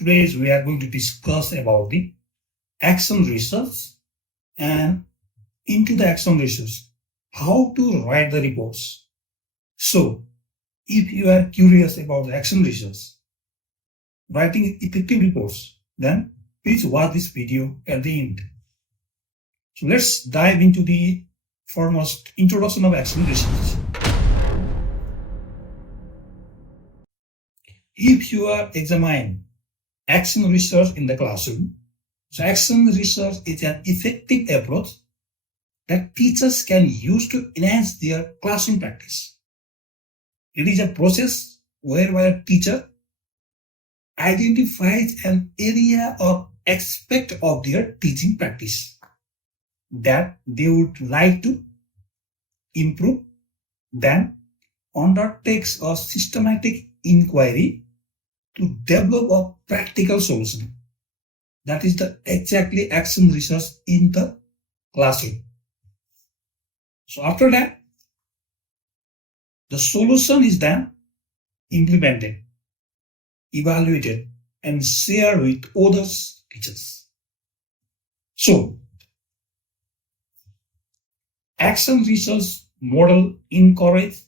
Today we are going to discuss about the action research, and into the action research, how to write the reports. So, if you are curious about the action research, writing effective reports, then please watch this video at the end. So let's dive into the foremost introduction of action research. If you are examining action research in the classroom, so action research is an effective approach that teachers can use to enhance their classroom practice. It is a process whereby a teacher identifies an area or aspect of their teaching practice that they would like to improve, then undertakes a systematic inquiry to develop a practical solution. That is the exactly action research in the classroom. So after that, the solution is then implemented, evaluated, and shared with other teachers. So, action research model encourages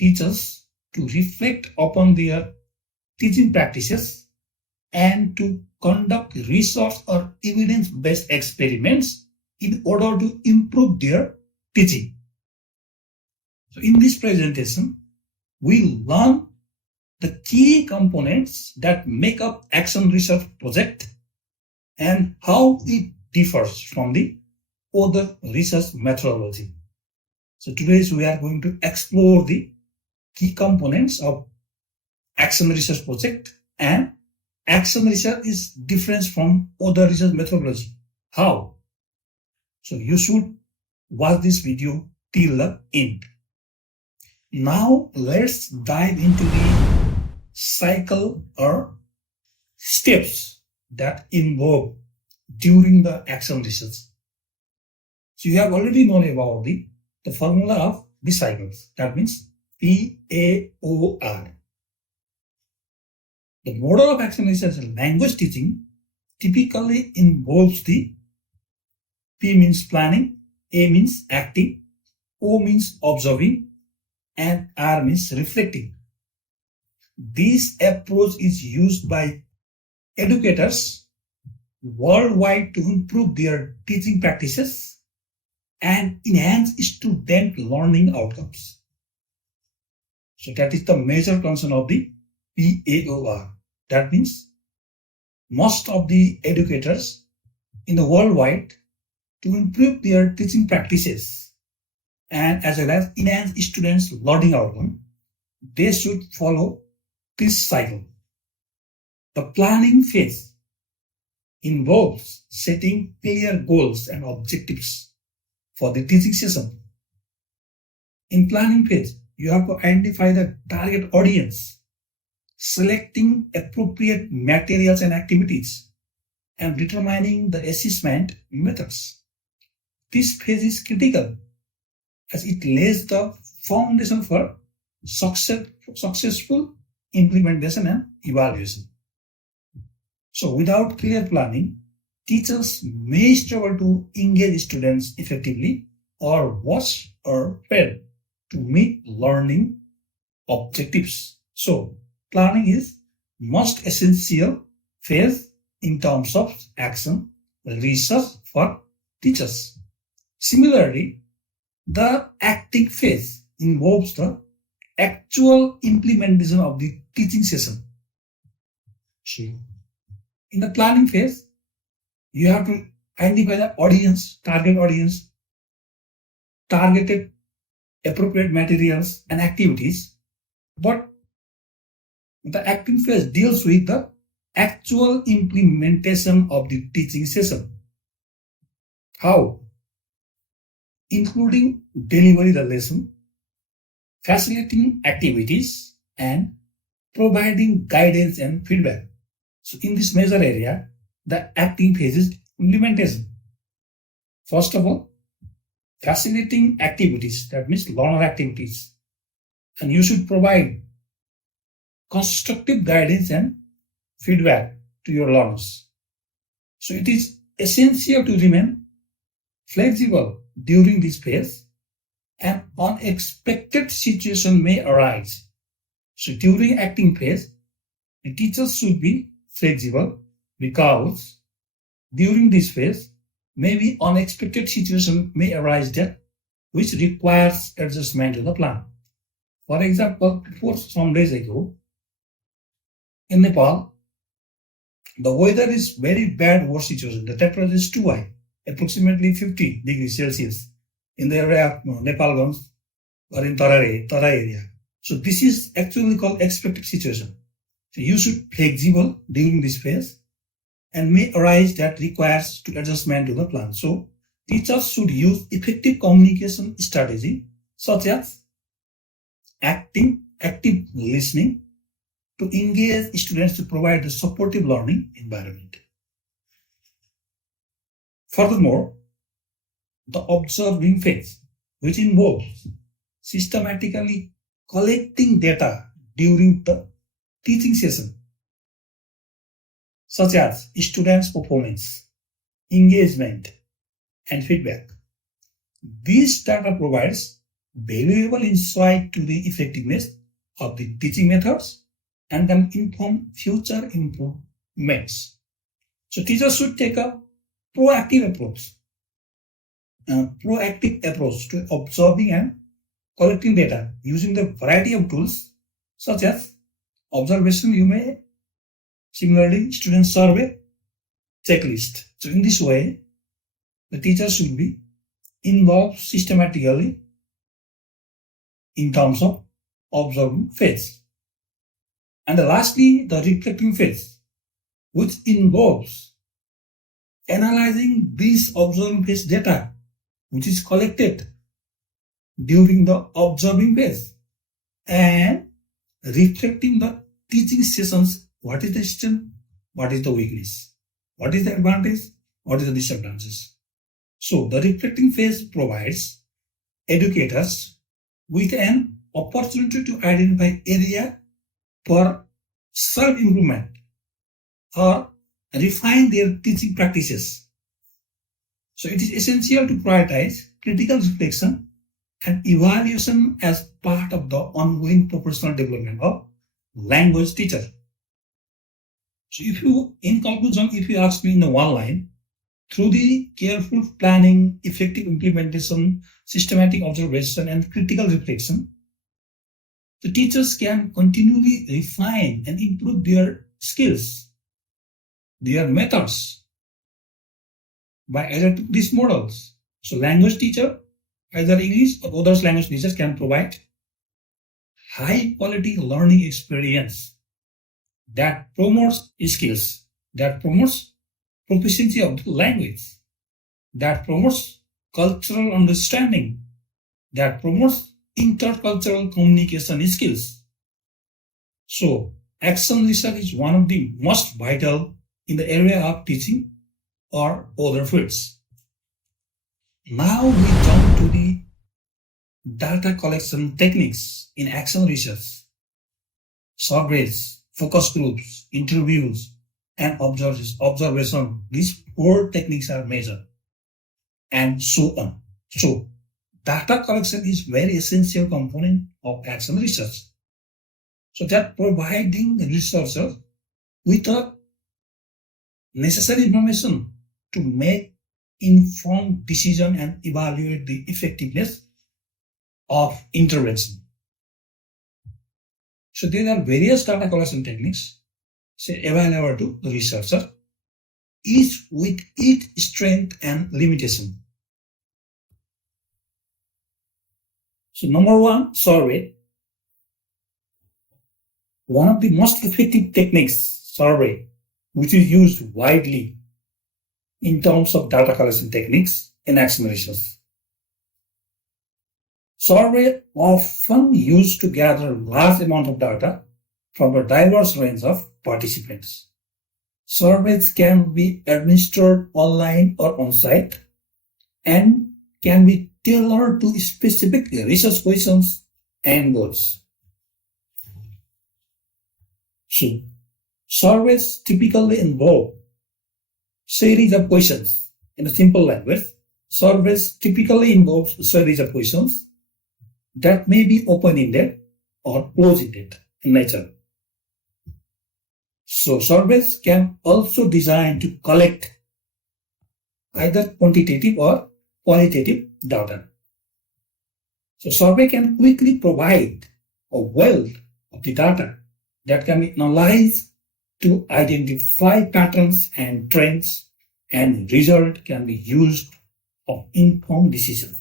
teachers to reflect upon their teaching practices and to conduct research or evidence-based experiments in order to improve their teaching. So in this presentation, we learn the key components that make up action research project and how it differs from the other research methodology. So today we are going to explore the key components of action research project, and action research is different from other research methodology. How? So you should watch this video till the end. Now let's dive into the cycle or steps that involve during the action research. So you have already known about the formula of the cycles. That means PAOR. The model of action research in language teaching typically involves the P means planning, A means acting, O means observing, and R means reflecting. This approach is used by educators worldwide to improve their teaching practices and enhance student learning outcomes. So that is the major concern of the PAOR. That means most of the educators in the worldwide to improve their teaching practices and as well as enhance students' learning outcome, they should follow this cycle. The planning phase involves setting clear goals and objectives for the teaching session. In planning phase, you have to identify the target audience, selecting appropriate materials and activities, and determining the assessment methods. This phase is critical as it lays the foundation for successful implementation and evaluation. So without clear planning, teachers may struggle to engage students effectively or worse or fail to meet learning objectives. So planning is most essential phase in terms of action research for teachers. Similarly, the acting phase involves the actual implementation of the teaching session. So, in the planning phase, you have to identify the audience, targeted appropriate materials and activities, but the acting phase deals with the actual implementation of the teaching session. How? Including delivering the lesson, facilitating activities, and providing guidance and feedback. So in this major area, the acting phase is implementation. First of all, facilitating activities, that means learner activities, and you should provide constructive guidance and feedback to your learners. So it is essential to remain flexible during this phase. An unexpected situation may arise. So during acting phase, the teachers should be flexible because during this phase, maybe unexpected situation may arise that which requires adjustment to the plan. For example, before some days ago, in Nepal, the weather is very bad worst situation. The temperature is too high, approximately 50 degrees Celsius in the area of Nepalganj or in Tarai area. So this is actually called expected situation. So you should be flexible during this phase and may arise that requires to adjustment to the plan. So teachers should use effective communication strategy such as active listening to engage students to provide a supportive learning environment. Furthermore, the observing phase, which involves systematically collecting data during the teaching session, such as students' performance, engagement, and feedback. This data provides valuable insight to the effectiveness of the teaching methods and can inform future improvements. So teachers should take a proactive approach to observing and collecting data using the variety of tools such as observation, similarly student survey, checklist. So in this way, the teacher should be involved systematically in terms of observing phase. And lastly, the reflecting phase, which involves analyzing this observing phase data which is collected during the observing phase and reflecting the teaching sessions. What is the strength? What is the weakness? What is the advantage? What is the disadvantages? So the reflecting phase provides educators with an opportunity to identify area for self-improvement or refine their teaching practices. So it is essential to prioritize critical reflection and evaluation as part of the ongoing professional development of language teacher. So in conclusion, if you ask me in the one line, through the careful planning, effective implementation, systematic observation, and critical reflection, the teachers can continually refine and improve their skills, their methods by adapting these models. So language teacher, either English or other language teachers, can provide high quality learning experience that promotes skills, that promotes proficiency of the language, that promotes cultural understanding, that promotes intercultural communication skills. So action research is one of the most vital in the area of teaching or other fields. Now we jump to the data collection techniques in action research. Surveys, focus groups, interviews, and observation. These 4 techniques are measured, and so on. So data collection is very essential component of action research. So that providing researchers with a necessary information to make informed decision and evaluate the effectiveness of intervention. So there are various data collection techniques available to the researcher, each with its strength and limitation. So number 1, survey. One of the most effective techniques, survey, which is used widely in terms of data collection techniques in action research. Survey often used to gather large amount of data from a diverse range of participants. Surveys can be administered online or on-site and can be tailored to specific research questions and goals. So, Surveys typically involve series of questions. In a simple language, surveys typically involve a series of questions that may be open-ended or closed-ended in nature. So surveys can also be designed to collect either quantitative or qualitative data. So survey can quickly provide a wealth of the data that can be analyzed to identify patterns and trends, and result can be used for informed decisions.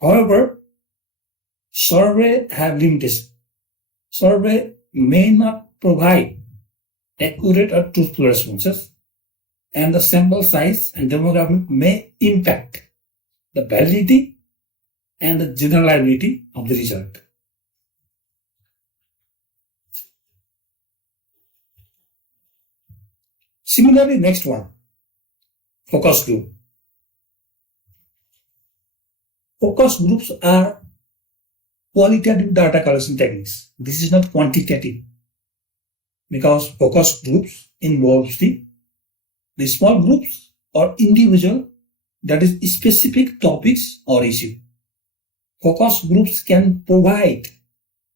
However, survey have limitations. Survey may not provide accurate or truthful responses, and the sample size and demographic may impact the validity and the generalizability of the result. Similarly, next one, focus group. Focus groups are qualitative data collection techniques. This is not quantitative, because focus groups involves the small groups or individual, that is specific topics or issue. Focus groups can provide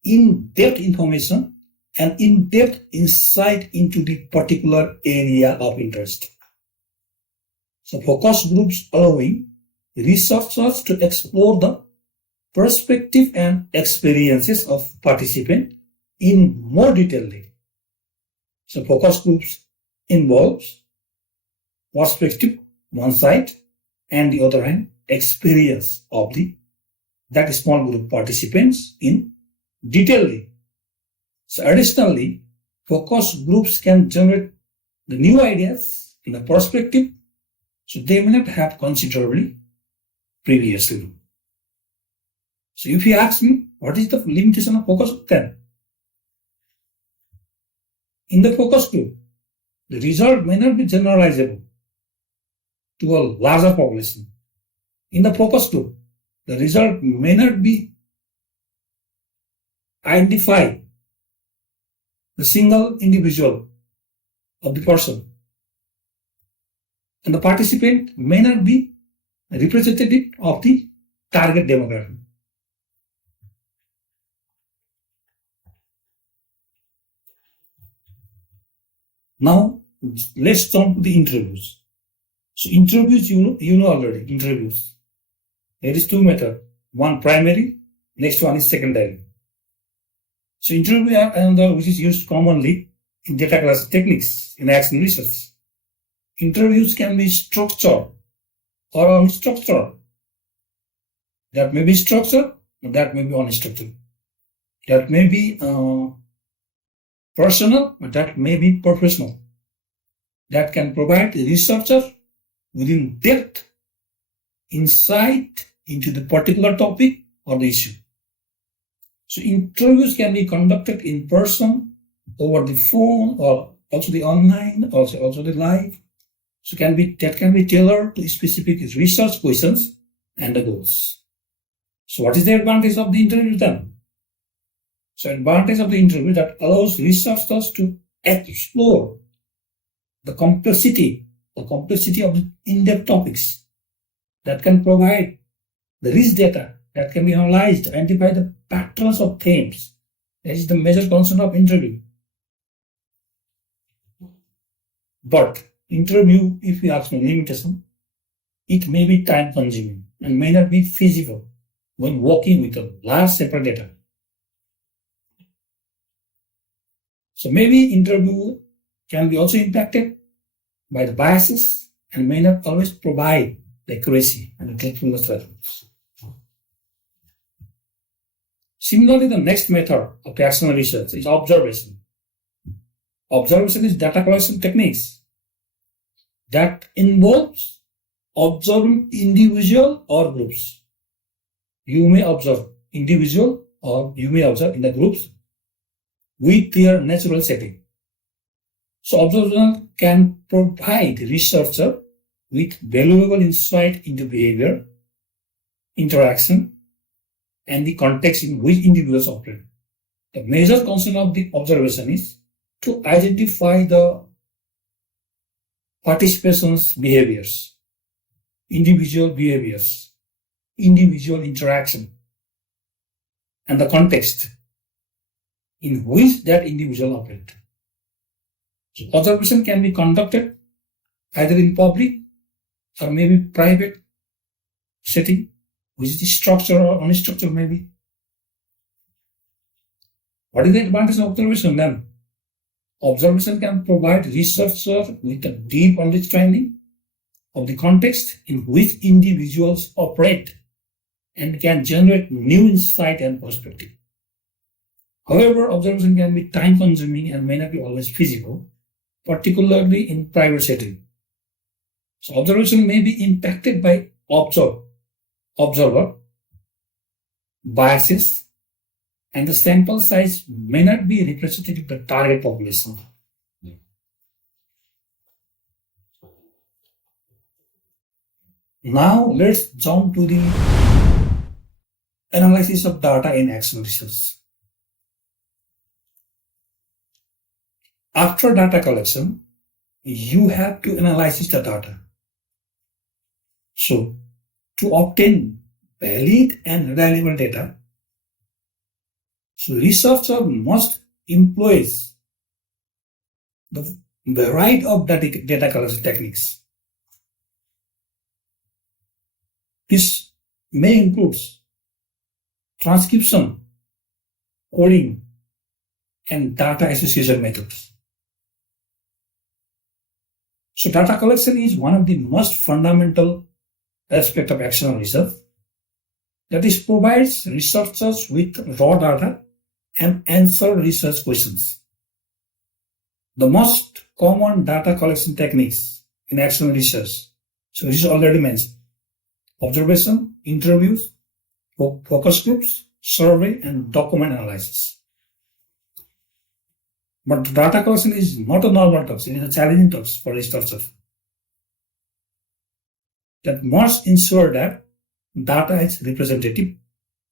in-depth information and in-depth insight into the particular area of interest. So focus groups allowing researchers to explore the perspective and experiences of participants in more detail. So focus groups involves perspective one side and the other hand experience of that small group participants in detail. So additionally, focus groups can generate the new ideas in the perspective, so they may not have considerably previously. So if you ask me, what is the limitation of focus group then? In the focus group, the result may not be generalizable to a larger population. In the focus group, the result may not be identified the single individual of the person, and the participant may not be representative of the target demographic. Now let's jump to the interviews. So interviews, you know already, interviews. There is two methods. One primary, next one is secondary. So interview are another which is used commonly in data class techniques in action research. Interviews can be structured or unstructured. That may be structured, or that may be unstructured. That may be personal, but that may be professional. That can provide the researcher within depth insight into the particular topic or the issue. So interviews can be conducted in person, over the phone, or also the online, also the live. So that can be tailored to specific research questions and the goals. So what is the advantage of the interview then? So advantage of the interview that allows researchers to explore the complexity of the in-depth topics, that can provide the rich data that can be analyzed to identify the patterns of themes. That is the major concern of interview. But interview, if you ask me limitation, it may be time consuming and may not be feasible when working with a large set of data. So maybe interview can be also impacted by the biases and may not always provide the accuracy and the truthfulness results. Similarly, the next method of taxonomy research is observation. Observation is data collection techniques that involves observing individual or groups. You may observe individual or you may observe in the groups with their natural setting. So observation can provide researcher with valuable insight into behavior, interaction, and the context in which individuals operate. The major concern of the observation is to identify the participation's behaviors, individual behaviors, individual interaction, and the context in which that individual operates. So observation can be conducted either in public or maybe private setting, which is structured or unstructured maybe. What is the advantage of observation then? Observation can provide researchers with a deep understanding of the context in which individuals operate and can generate new insight and perspective. However, observation can be time-consuming and may not be always feasible, particularly in private setting. So observation may be impacted by observer biases, and the sample size may not be representative of the target population. Now let's jump to the analysis of data in action research. After data collection, you have to analyze the data. So, to obtain valid and reliable data, so researcher must employ the variety of data collection techniques. This may include transcription, coding, and data association methods. So data collection is one of the most fundamental aspects of action research. That is, provides researchers with raw data and answer research questions. The most common data collection techniques in action research, so this is already mentioned: observation, interviews, focus groups, survey, and document analysis. But data collection is not a normal task, it is a challenging task for researchers. That must ensure that data is representative,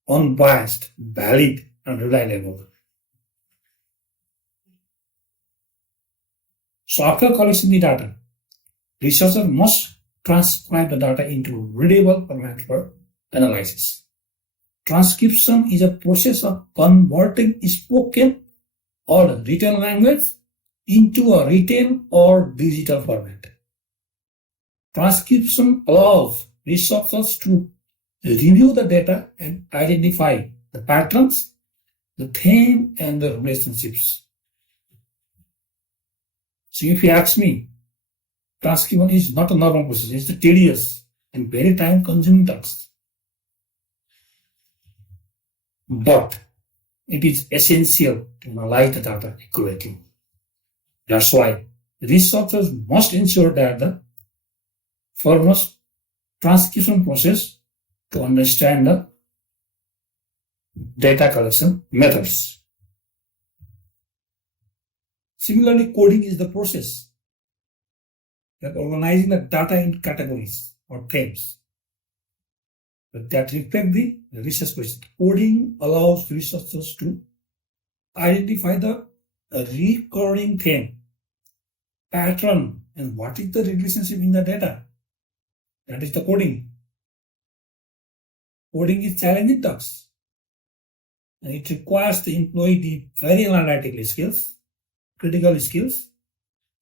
unbiased, valid, and reliable. So after collecting the data, researchers must transcribe the data into readable format for analysis. Transcription is a process of converting spoken or written language into a written or digital format. Transcription allows researchers to review the data and identify the patterns, the theme, and the relationships. So if you ask me, transcription is not a normal process, it's a tedious and very time-consuming task. But it is essential to analyze the data accurately. That's why researchers must ensure that the foremost transcription process to understand the data collection methods. Similarly, coding is the process that organizing the data in categories or themes that reflect the research question. Coding allows researchers to identify the recurring theme, pattern, and what is the relationship in the data. That is the coding. Coding is challenging task, and it requires the employee the very analytical skills, critical skills,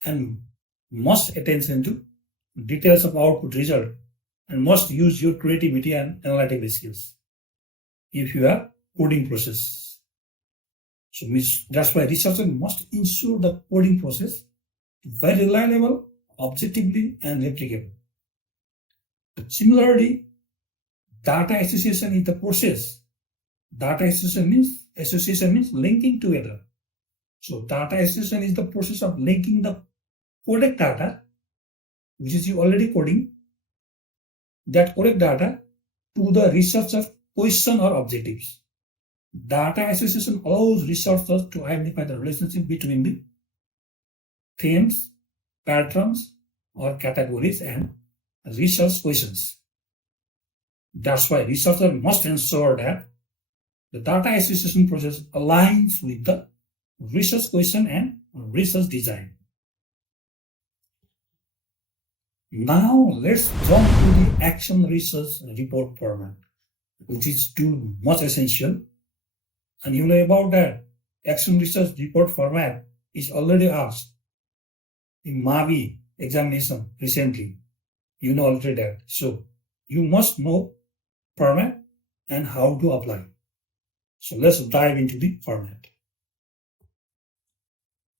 and must attention to details of output result, and must use your creativity and analytical skills if you have coding process. So that's why researchers must ensure the coding process very reliable, objectively, and replicable. Similarly, data association is the process. Data association means linking together. So data association is the process of linking the coded data, which is you already coding, that correct data to the researcher's question or objectives. Data association allows researchers to identify the relationship between the themes, patterns, or categories and research questions. That's why researchers must ensure that The data association process aligns with the research question and research design. Now let's jump to the action research report format, which is too much essential. And you know about that. Action research report format is already asked in MAVI examination recently. You know already that. So you must know format and how to apply. So let's dive into the format.